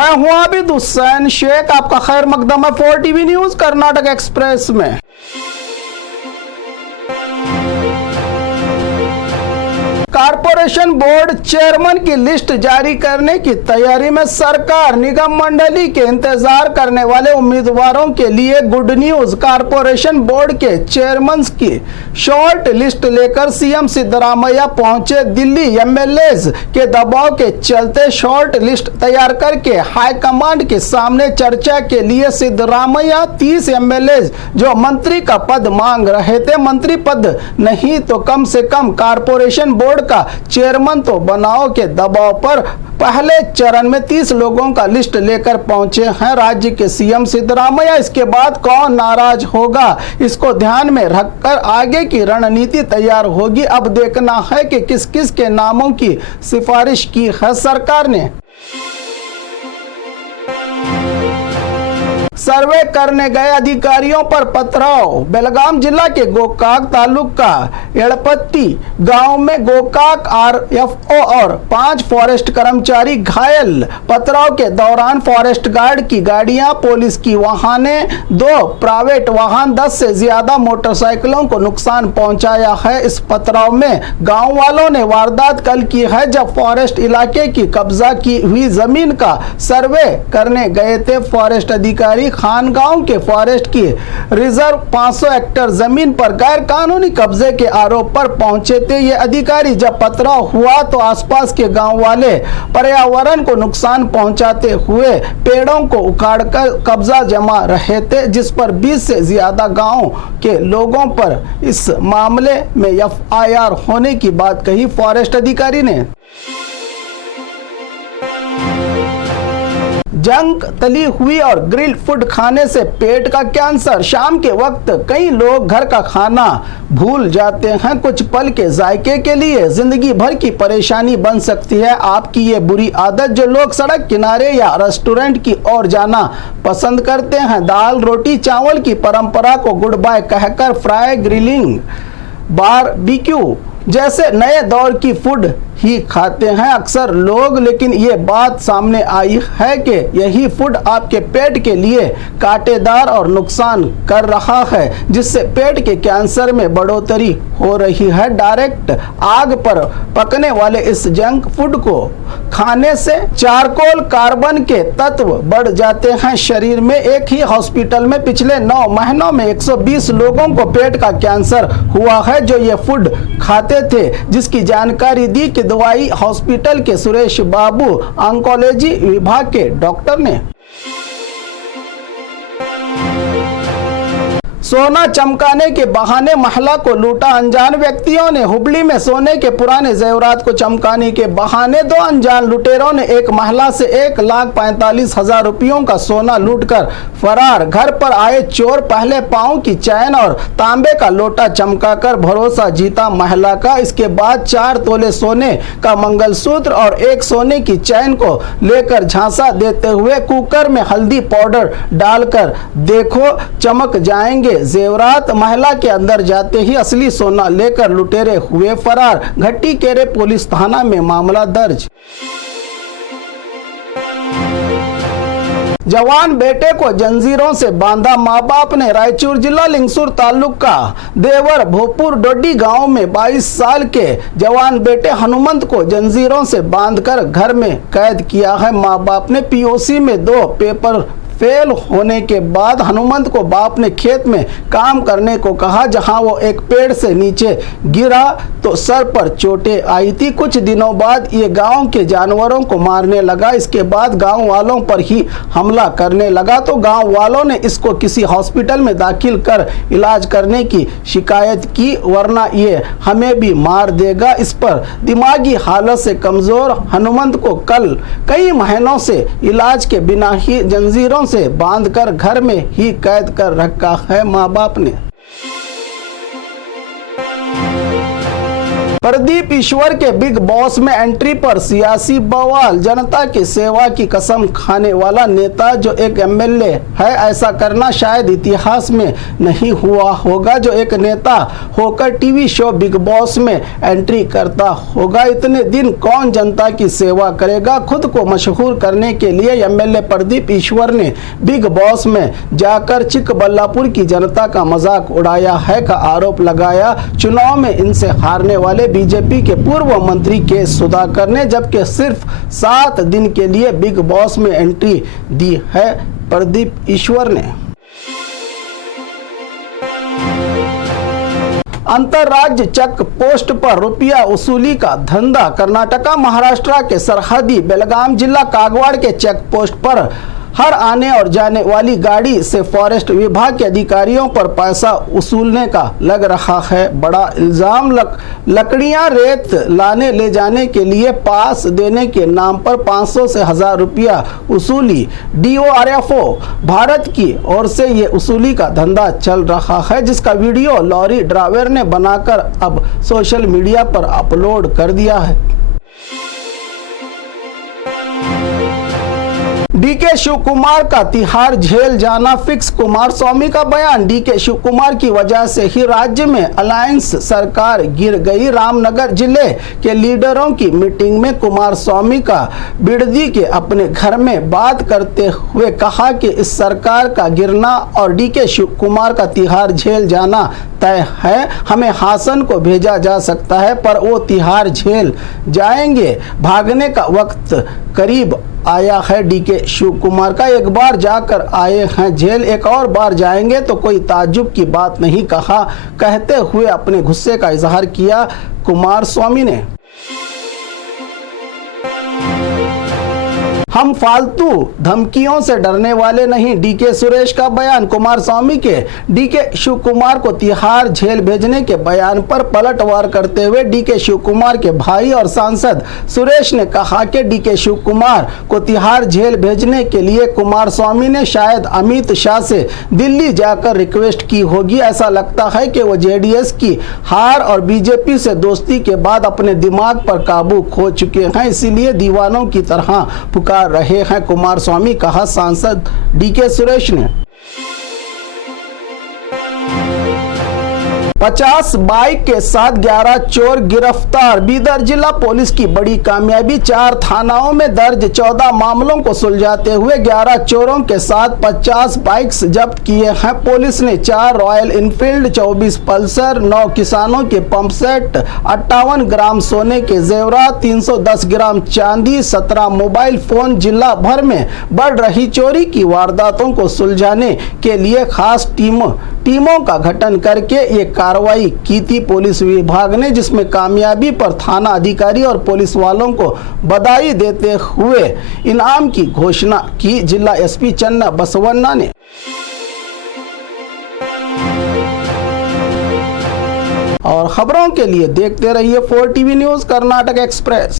मैं हूं आबिद हुसैन शेख, आपका खैर मकदम है 4 टीवी न्यूज कर्नाटक एक्सप्रेस में। कारपोरेशन बोर्ड चेयरमैन की लिस्ट जारी करने की तैयारी में सरकार। निगम मंडली के इंतजार करने वाले उम्मीदवारों के लिए गुड न्यूज। कारपोरेशन बोर्ड के चेयरमैन की शॉर्ट लिस्ट लेकर सीएम सिद्धरामैया पहुंचे दिल्ली। एमएलएज के दबाव के चलते शॉर्ट लिस्ट तैयार करके हाईकमांड के सामने चर्चा के लिए सिद्धरामैया 30 एमएलएज जो मंत्री का पद मांग रहे थे, मंत्री पद नहीं तो कम से कम कारपोरेशन बोर्ड का चेयरमैन तो बनाओ के दबाव पर पहले चरण में 30 लोगों का लिस्ट लेकर पहुंचे हैं राज्य के सीएम सिद्धरामैया। इसके बाद कौन नाराज होगा, इसको ध्यान में रखकर आगे की रणनीति तैयार होगी। अब देखना है कि किस किस के नामों की सिफारिश की है सरकार ने। सर्वे करने गए अधिकारियों पर पथराव। बेलगाम जिला के गोकाक तालुका एड़पत्ती गांव में गोकाक आरएफओ और 5 फॉरेस्ट कर्मचारी घायल। पथराव के दौरान फॉरेस्ट गार्ड की गाड़ियां, पुलिस की वाहनें, 2 प्राइवेट वाहन, 10 से ज्यादा मोटरसाइकिलों को नुकसान पहुंचाया है। इस पथराव में गांव वालों ने वारदात कल की है जब फॉरेस्ट इलाके की कब्जा की हुई जमीन का सर्वे करने गए थे। फॉरेस्ट अधिकारी खानगांव के फॉरेस्ट की रिजर्व 500 हेक्टेयर जमीन पर गैर कानूनी कब्जे के आरोप पर पहुंचे थे। ये अधिकारी जब पथराव हुआ तो आसपास के गांव वाले पर्यावरण को नुकसान पहुंचाते हुए पेड़ों को उखाड़कर कब्जा जमा रहे थे, जिस पर 20 से ज्यादा गांव के लोगों पर इस मामले में एफआईआर होने की बात कही फॉरेस्ट अधिकारी ने। जंक, तली हुई और ग्रिल फूड खाने से पेट का कैंसर। शाम के वक्त कई लोग घर का खाना भूल जाते हैं। कुछ पल के जायके के लिए जिंदगी भर की परेशानी बन सकती है आपकी ये बुरी आदत। जो लोग सड़क किनारे या रेस्टोरेंट की ओर जाना पसंद करते हैं, दाल रोटी चावल की परंपरा को गुड बाय कहकर फ्राई, ग्रिलिंग, बारबेक्यू जैसे नए दौर की फूड ही खाते हैं अक्सर लोग, लेकिन ये बात सामने आई है कि यही फूड आपके पेट के लिए कांटेदार और नुकसान कर रहा है, जिससे पेट के कैंसर में बढ़ोतरी हो रही है। डायरेक्ट आग पर पकने वाले इस जंक फूड को खाने से चारकोल कार्बन के तत्व बढ़ जाते हैं शरीर में। एक ही हॉस्पिटल में पिछले 9 महीनों में 120 लोगों को पेट का कैंसर हुआ है जो ये फूड खाते थे, जिसकी जानकारी दी कि दवाई हॉस्पिटल के सुरेश बाबू ऑन्कोलॉजी विभाग के डॉक्टर ने। सोना चमकाने के बहाने महिला को लूटा। अनजान व्यक्तियों ने हुबली में सोने के पुराने जेवरात को चमकाने के बहाने 2 अनजान लुटेरों ने एक महिला से 1,45,000 रुपयों का सोना लूटकर फरार। घर पर आए चोर पहले पांव की चैन और तांबे का लोटा चमकाकर भरोसा जीता महिला का। इसके बाद 4 तोले सोने का मंगलसूत्र और 1 सोने की चैन को लेकर झांसा देते हुए कुकर में हल्दी पाउडर डालकर देखो चमक जाएंगे जेवरात। महिला के अंदर जाते ही असली सोना लेकर लुटेरे हुए फरार। घट्टी केरे पुलिस थाना में मामला दर्ज। जवान बेटे को जंजीरों से बांधा मां बाप ने। रायचूर जिला लिंगसूर तालुका देवर भोपुर डोडी गांव में 22 साल के जवान बेटे हनुमंत को जंजीरों से बांधकर घर में कैद किया है। मां बाप ने पीओसी में 2 पेपर फेल होने के बाद हनुमंत को बाप ने खेत में काम करने को कहा, जहां वो एक पेड़ से नीचे गिरा तो सर पर चोटें आई थी। कुछ दिनों बाद ये गांव के जानवरों को मारने लगा। इसके बाद गांव वालों पर ही हमला करने लगा तो गांव वालों ने इसको किसी हॉस्पिटल में दाखिल कर इलाज करने की शिकायत की, वरना ये हमें भी मार देगा। इस पर दिमागी हालत से कमजोर हनुमंत को कल कई महीनों से इलाज के बिना ही जंजीरों से बांधकर घर में ही कैद कर रखा है मां बाप ने। प्रदीप ईश्वर के बिग बॉस में एंट्री पर सियासी बवाल। जनता की सेवा की कसम खाने वाला नेता जो एक एमएलए है, ऐसा करना शायद इतिहास में नहीं हुआ होगा। जो एक नेता होकर टीवी शो बिग बॉस में एंट्री करता होगा, इतने दिन कौन जनता की सेवा करेगा। खुद को मशहूर करने के लिए एमएलए प्रदीप ईश्वर ने बिग बॉस में जाकर चिकबल्लापुर की जनता का मजाक उड़ाया है का आरोप लगाया। चुनाव में इनसे हारने वाले बीजेपी के पूर्व मंत्री के सुधाकर ने जबकि सिर्फ 7 दिन के लिए बिग बॉस में एंट्री दी है प्रदीप ईश्वर ने। अंतरराज्य चेक पोस्ट पर रुपया वसूली का धंधा। कर्नाटका महाराष्ट्र के सरहदी बेलगाम जिला कागवाड़ के चेक पोस्ट पर हर आने और जाने वाली गाड़ी से फॉरेस्ट विभाग के अधिकारियों पर पैसा वसूलने का लग रहा है बड़ा इल्जाम। लकड़ियां रेत लाने ले जाने के लिए पास देने के नाम पर 500 से 1000 रुपया वसूली। DORFO भारत की ओर से ये वसूली का धंधा चल रहा है, जिसका वीडियो लॉरी ड्राइवर ने बनाकर अब सोशल मीडिया पर अपलोड कर दिया है। डीके शिव कुमार का तिहाड़ जेल जाना फिक्स। कुमार स्वामी का बयान। डीके शिव कुमार की वजह से ही राज्य में अलायंस सरकार गिर गई। रामनगर जिले के लीडरों की मीटिंग में कुमार स्वामी का बिड़दी के अपने घर में बात करते हुए कहा कि इस सरकार का गिरना और डीके शिव कुमार का तिहाड़ जेल जाना तय है। हमें हासन को भेजा जा सकता है पर वो तिहाड़ जेल जाएंगे। भागने का वक्त करीब आया है। डीके शिव कुमार का एक बार जाकर आए हैं जेल, एक और बार जाएंगे तो कोई ताज्जुब की बात नहीं, कहा। कहते हुए अपने गुस्से का इजहार किया कुमार स्वामी ने। हम फालतू धमकियों से डरने वाले नहीं। डीके सुरेश का बयान। कुमार स्वामी के डीके शिव कुमार को तिहाड़ जेल भेजने के बयान पर पलटवार करते हुए डीके शिव कुमार के भाई और सांसद सुरेश ने कहा कि डीके शिव कुमार को तिहाड़ जेल भेजने के लिए कुमार स्वामी ने शायद अमित शाह से दिल्ली जाकर रिक्वेस्ट की होगी। ऐसा लगता है कि वो जेडीएस की हार और बीजेपी से दोस्ती के बाद अपने दिमाग पर काबू खो चुके हैं, इसीलिए दीवानों की तरह पुकार रहे हैं कुमार स्वामी, कहा सांसद डीके सुरेश ने। 50 बाइक के साथ 11 चोर गिरफ्तार। बीदर जिला पुलिस की बड़ी कामयाबी। 4 थानाओं में दर्ज 14 मामलों को सुलझाते हुए 11 चोरों के साथ 50 बाइक्स जब्त किए हैं। पुलिस ने 4 रॉयल इनफील्ड, 24 पल्सर, 9 किसानों के पंप सेट, 58 ग्राम सोने के जेवरात, 310 ग्राम चांदी, 17 मोबाइल फोन। जिला भर में बढ़ रही चोरी की वारदातों को सुलझाने के लिए खास टीमों का गठन करके ये कार्रवाई की थी पुलिस विभाग ने, जिसमें कामयाबी पर थाना अधिकारी और पुलिस वालों को बधाई देते हुए इनाम की घोषणा की जिला एसपी चन्ना बसवन्ना ने। और खबरों के लिए देखते रहिए 4 TV न्यूज़ कर्नाटक एक्सप्रेस।